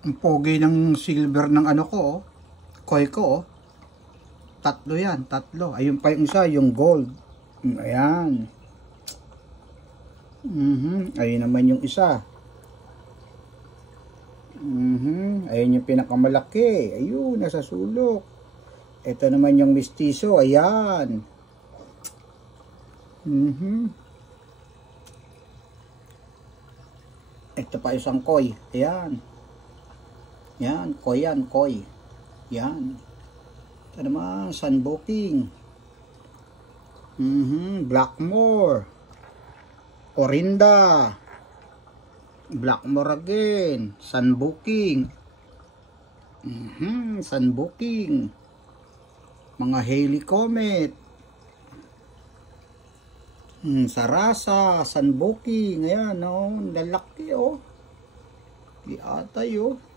Ang pogi ng silver ng ano ko, oh. Koi ko, oh. Tatlo yan, tatlo. Ayun pa yung isa, yung gold. Ayan. Ayun naman yung isa. Ayun yung pinakamalaki. Ayun, nasa sulok. Ito naman yung mistiso. Ayan. Ito pa isang koi. Ayan. Yan, koi yan, koi. Yan. Ito naman, sunbooking. Blackmore. Orinda. Blackmore again. Sunbooking. Sunbooking. Mga Halley Comet. Sarasa, sunbooking. Ayan, oh. Lalaki, oh. Di atay, oh.